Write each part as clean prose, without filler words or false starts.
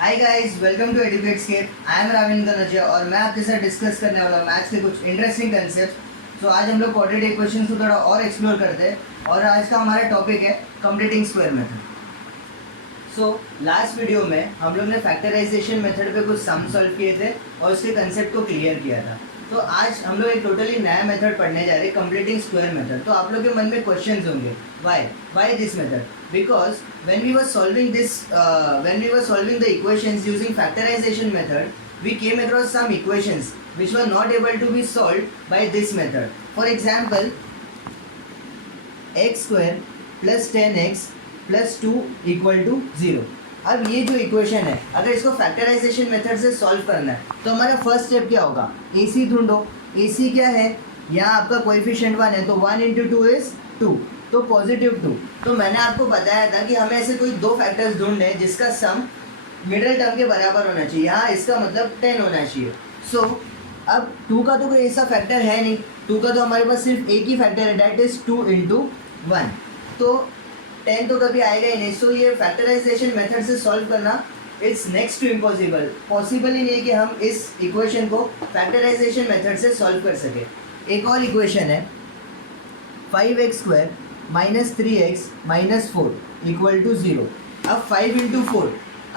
Hi guys, welcome to Educatscape. I am Ravindra Kanjiya और मैं आपके साथ डिस्कस करने वाला मैथ्स के कुछ इंटरेस्टिंग कंसेप्ट। तो आज हम लोग क्वाड्रेटिक इक्वेशंस को थोड़ा और एक्सप्लोर करते हैं और आज का हमारा टॉपिक है completing square method. Last video में हम लोग ने फैक्टराइजेशन मेथड पे कुछ सम सॉल्व किए थे और उसके कंसेप्ट को क्लियर किया था। तो आज हम लोग एक टोटली नया मेथड पढ़ने जा रहे हैं, कंप्लीटिंग स्क्वायर मेथड। तो आप लोग के मन में क्वेश्चंस होंगे, why this method? Because when we were solving the equations using factorization method, we came across some equations which were not able to be solved by this method. For example, x square plus 10x plus 2 equal to 0. अब ये जो equation है, अगर इसको factorisation method से solve करना है तो हमारा फर्स्ट स्टेप क्या होगा? AC ढूंढो। AC क्या है? यहाँ आपका कोएफिशिएंट 1 है तो 1 इंटू 2 इज 2, तो पॉजिटिव 2। तो मैंने आपको बताया था कि हमें ऐसे कोई दो फैक्टर्स ढूंढने हैं जिसका सम मिडिल टर्म के बराबर होना चाहिए। यहाँ इसका मतलब 10 होना चाहिए। अब 2 का तो कोई ऐसा फैक्टर है नहीं, 2 का तो हमारे पास सिर्फ एक ही फैक्टर है, डैट इज 2 इंटू 1। तो 10 तो कभी आएगा ही नहीं। सो ये फैक्टराइजेशन मेथड से सॉल्व करना it's next to impossible. Possible ही नहीं है कि हम इस इक्वेशन को फैक्टराइजेशन मेथड से सॉल्व कर सके। एक और इक्वेशन है 5x square minus 3x minus 4 equal to 0। अब 5 इंटू 4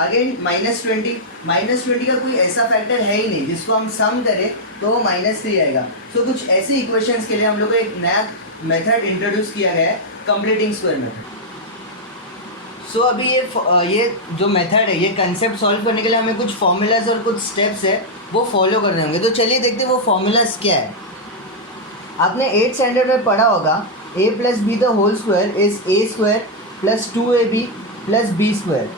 अगेन -20 का कोई ऐसा फैक्टर है ही नहीं जिसको हम सम करें तो -3 आएगा। कुछ ऐसी इक्वेशंस के लिए हम लोग को एक नया मेथड इंट्रोड्यूस किया गया है, कंप्लीटिंग स्क्वायर मेथड। अभी ये जो मेथड है, ये कंसेप्ट सॉल्व करने के लिए हमें कुछ फॉर्मूलाज और कुछ स्टेप्स है वो फॉलो करने होंगे। तो चलिए देखते हैं वो फॉर्मूलाज क्या है। आपने 8th स्टैंडर्ड में पढ़ा होगा a plus b the whole square is a square plus 2ab plus b square.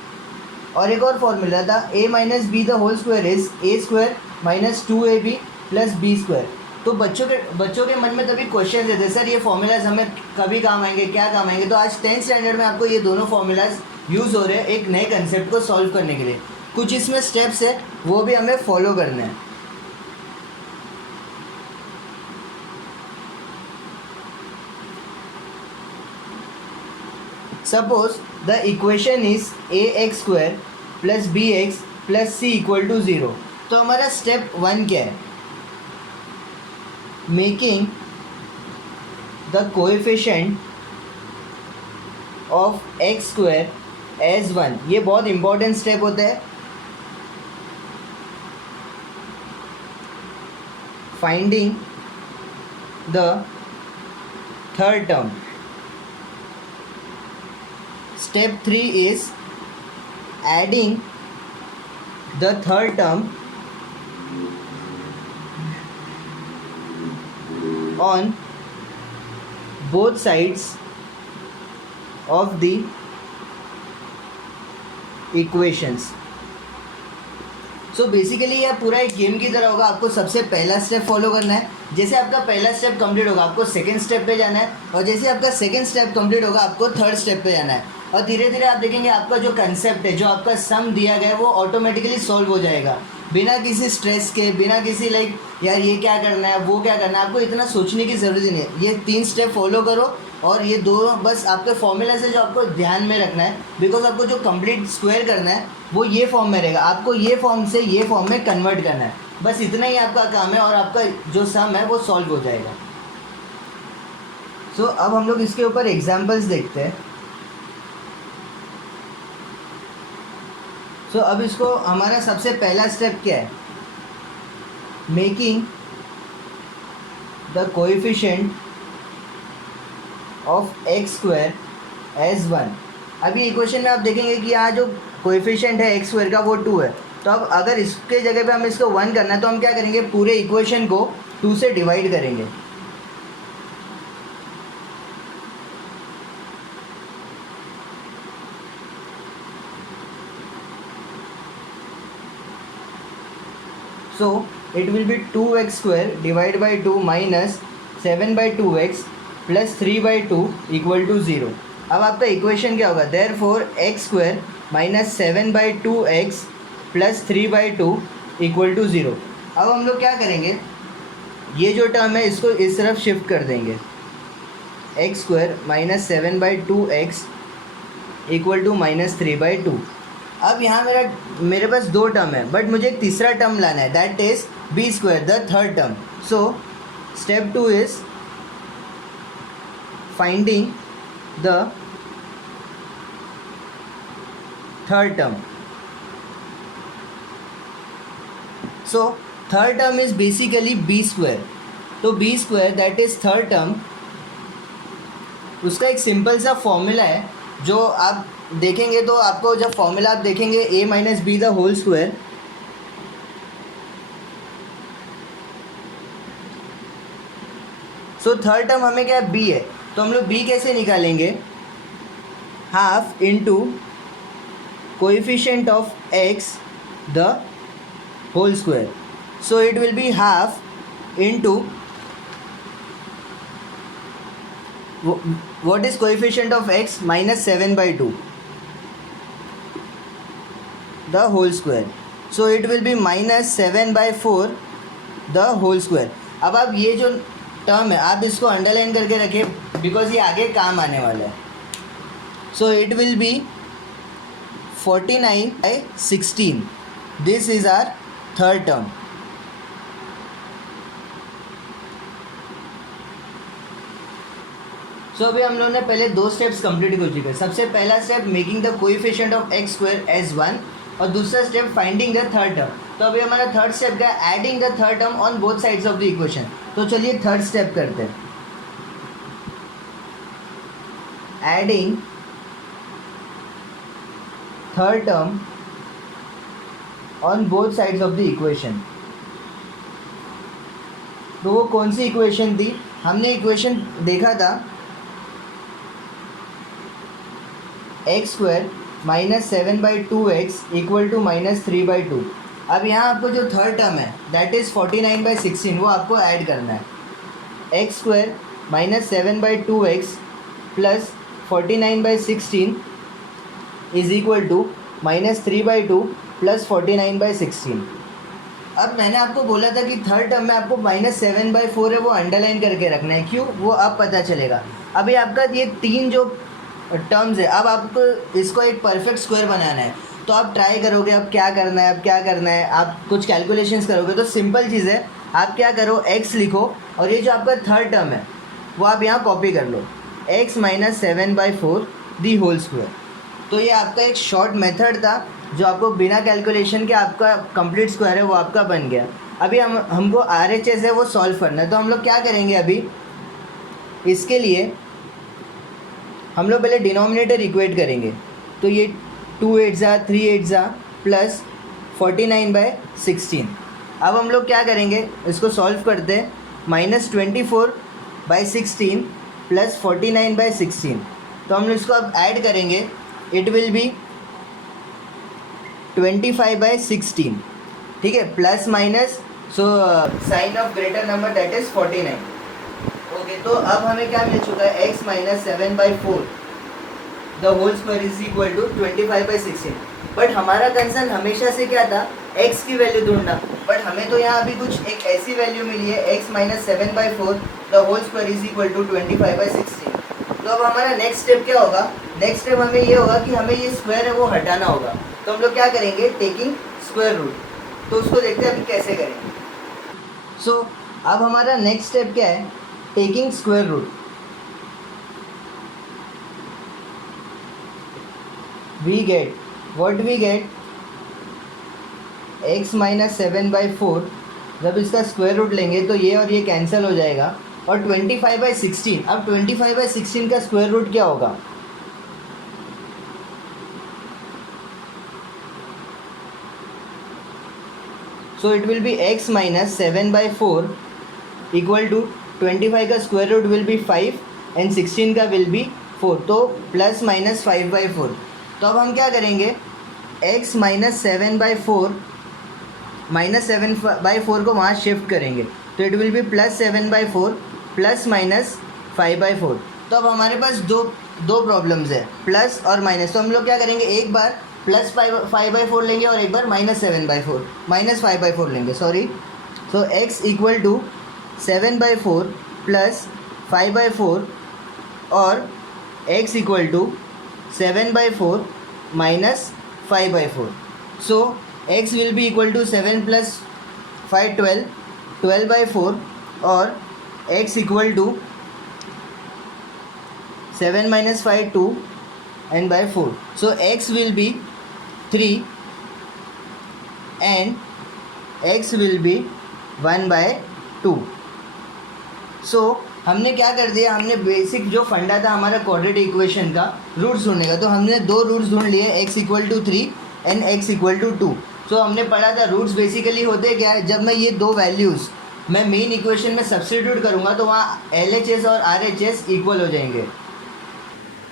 और एक और फॉर्मूला था a minus b the whole square is a square minus 2ab plus b square. तो बच्चों के मन में तभी क्वेश्चन थे, सर ये फॉर्मूलाज हमें कभी काम आएंगे, क्या काम आएंगे? तो आज 10th स्टैंडर्ड में आपको ये दोनों फॉर्मूलाज यूज़ हो रहे हैं एक नए कंसेप्ट को सॉल्व करने के लिए। कुछ इसमें स्टेप्स है वो भी हमें फॉलो करना है। Suppose the equation is ax square plus bx plus c equal to 0। तो हमारा स्टेप 1 क्या है? Making the coefficient of x square as 1। ये बहुत इंपॉर्टेंट स्टेप होता है। Finding the third term. Step 3 is adding the third term on both sides of the equations। Basically यह पूरा एक गेम की तरह होगा। आपको सबसे पहला स्टेप फॉलो करना है। जैसे आपका पहला स्टेप कंप्लीट होगा आपको सेकंड स्टेप पे जाना है, और जैसे आपका सेकंड स्टेप कंप्लीट होगा आपको थर्ड स्टेप पे जाना है। और धीरे धीरे आप देखेंगे आपका जो कंसेप्ट है, जो आपका सम दिया गया है वो ऑटोमेटिकली सॉल्व हो जाएगा, बिना किसी स्ट्रेस के, बिना किसी यार ये क्या करना है वो क्या करना है। आपको इतना सोचने की ज़रूरत ही नहीं है। ये 3 स्टेप फॉलो करो और ये दो बस आपके फॉर्मूला से जो आपको ध्यान में रखना है, बिकॉज आपको जो कंप्लीट स्क्वायर करना है वो ये फॉर्म में रहेगा। आपको ये फॉर्म से ये फॉर्म में कन्वर्ट करना है, बस इतना ही आपका काम है और आपका जो सम है वो सॉल्व हो जाएगा। अब हम लोग इसके ऊपर एग्जाम्पल्स देखते हैं। अब इसको हमारा सबसे पहला स्टेप क्या है? Making the coefficient of x square as 1। अभी इक्वेशन में आप देखेंगे कि यहाँ जो कोएफिशिएंट है एक्स स्क्वायर का वो 2 है। तो अब अगर इसके जगह पे हम इसको 1 करना है तो हम क्या करेंगे? पूरे इक्वेशन को 2 से डिवाइड करेंगे। it will be 2x square divided by 2 minus 7 by 2x plus 3 by 2 equal to 0। अब आपका इक्वेशन क्या होगा? therefore x square minus 7 by 2x plus 3 by 2 equal to 0। अब हम लोग क्या करेंगे? ये जो टर्म है इसको इस तरफ शिफ्ट कर देंगे। x square minus 7 by 2x equal to -3/2। अब यहाँ मेरे पास दो टर्म है, बट मुझे एक तीसरा टर्म लाना है, that is B square, the third term. So step 2 is finding the third term. So third term is basically B square. तो B square that is third term, उसका एक सिंपल सा फॉर्मूला है जो आप देखेंगे तो आपको जब फॉर्मूला आप देखेंगे a minus b the whole square, so third term हमें क्या है b है, तो हम लोग b कैसे निकालेंगे, half into coefficient of x the whole square. So it will be half into what is coefficient of x minus 7/2 the whole square. So it will be minus 7/4 the whole square. अब आप ये जो term है आप इसको underline करके रखें because ये आगे काम आने वाला है. So it will be 49/16. This is our third term. So अभी हम लोगों ने पहले दो स्टेप्स कंप्लीट हो चुके हैं. सबसे पहला step making the coefficient of x square as 1 और दूसरा step finding the third term. तो अभी हमारा थर्ड स्टेप का adding the third term on both sides of the equation. तो चलिए थर्ड स्टेप करते हैं. Adding third term on both sides of the equation. तो वो कौन सी इक्वेशन थी, हमने इक्वेशन देखा था x square minus 7/2x equal to -3/2. अब यहाँ आपको जो थर्ड टर्म है दैट इज़ 49/16 वो आपको ऐड करना है. X square minus 7/2x plus 49/16 is equal to -3/2 plus 49/16. अब मैंने आपको बोला था कि थर्ड टर्म में आपको -7/4 है वो अंडरलाइन करके रखना है. क्यों, वो अब पता चलेगा. अभी आपका ये तीन जो टर्म्स है, अब आपको इसको एक परफेक्ट स्क्वायर बनाना है. तो आप ट्राई करोगे अब क्या करना है, आप कुछ कैलकुलेशंस करोगे. तो सिंपल चीज़ है, आप क्या करो x लिखो और ये जो आपका थर्ड टर्म है वो आप यहाँ कॉपी कर लो, x minus 7/4 the whole square. तो ये आपका एक शॉर्ट मेथड था जो आपको बिना कैलकुलेशन के आपका कंप्लीट स्क्वायर है वो आपका बन गया. अभी हमको RHS है वो सॉल्व करना है. तो हम लोग क्या करेंगे, अभी इसके लिए हम लोग पहले डिनोमिनेटर इक्वेट करेंगे. तो ये 2 8 3 8 प्लस 49/16. अब हम लोग क्या करेंगे, इसको सॉल्व करते हैं. -24/16 प्लस 49/16. तो हम लोग इसको अब ऐड करेंगे. It will be 25/16. ठीक है, plus minus, so sign of greater number that is 49. Okay, तो अब हमें क्या मिल चुका है, x minus 7/4 the whole square is equal to 25/16. But हमारा कंसर्न हमेशा से क्या था, x की वैल्यू ढूंढना. बट हमें तो यहाँ अभी कुछ एक ऐसी वैल्यू मिली है, x minus 7/4 the whole square is equal to 25/16. तो अब हमारा नेक्स्ट स्टेप क्या होगा, नेक्स्ट स्टेप हमें ये होगा कि हमें ये स्क्वायर है वो हटाना होगा. तो हम लोग क्या करेंगे, टेकिंग स्क्वायर रूट. तो उसको देखते हैं अभी कैसे करेंगे. सो अब हमारा नेक्स्ट स्टेप क्या है, taking square root. we get x minus 7/4. जब इसका स्क्वायर रूट लेंगे तो ये और ये कैंसिल हो जाएगा और 25/16. अब 25/16 का स्क्वायर रूट क्या होगा, so it will be x minus 7/4 equal to 25 का square root will be 5 and 16 का विल बी 4. तो प्लस माइनस 5/4. तो अब हम क्या करेंगे, x माइनस 7/4 -7/4 को वहाँ शिफ्ट करेंगे. तो it will B plus 7/4 plus minus 5/4. तो अब हमारे पास दो प्रॉब्लम्स है, प्लस और माइनस. तो हम लोग क्या करेंगे, एक बार प्लस 5/4 लेंगे और एक बार माइनस 5/4 लेंगे, sorry. So x equal to 7/4 plus 5/4 और x equal to 7/4 minus 5/4. So x will be equal to 7 plus 5 12/4 और x equal to 7 minus 5 2 and by 4. So x will be 3 and x will be 1/2. So हमने क्या कर दिया, हमने basic जो फंडा था हमारा क्वाड्रेटिक इक्वेशन का रूट्स ढूंढने का, तो हमने दो रूट्स ढूंढ लिए, x equal to 3 and x equal to 2. So हमने पढ़ा था रूट्स बेसिकली होते क्या है, जब मैं ये दो वैल्यूज़ मैं मेन इक्वेशन में सब्स्टिट्यूट करूँगा तो वहाँ LHS और RHS इक्वल हो जाएंगे.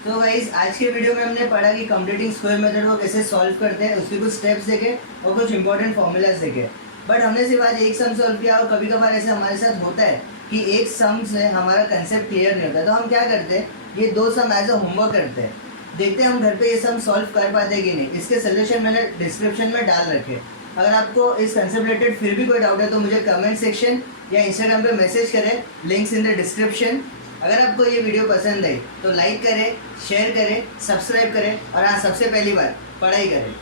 तो गाइस आज के वीडियो में हमने पढ़ा कि कंप्लीटिंग स्क्वायर मेथड को कैसे सॉल्व करते हैं, उसके कुछ स्टेप्स देखे और कुछ इंपॉर्टेंट फॉर्मूलाज देखे. बट हमने सिर्फ आज एक सम सॉल्व किया और कभी कभार ऐसे हमारे साथ होता है कि एक सम से हमारा कंसेप्ट क्लियर नहीं होता, तो हम क्या करते हैं, ये दो सम एज अ होमवर्क करते हैं, देखते हैं हम घर पे ये सम सॉल्व कर पाते हैं कि नहीं. इसके सोल्यूशन मैंने डिस्क्रिप्शन में डाल रखे. अगर आपको इस कंसेप्ट रिलेटेड फिर भी कोई डाउट है तो मुझे कमेंट सेक्शन या इंस्टाग्राम पे मैसेज करें, लिंक्स इन द डिस्क्रिप्शन. अगर आपको ये वीडियो पसंद आई तो लाइक करें, शेयर करें, सब्सक्राइब करें और हाँ, सबसे पहली बार पढ़ाई करें.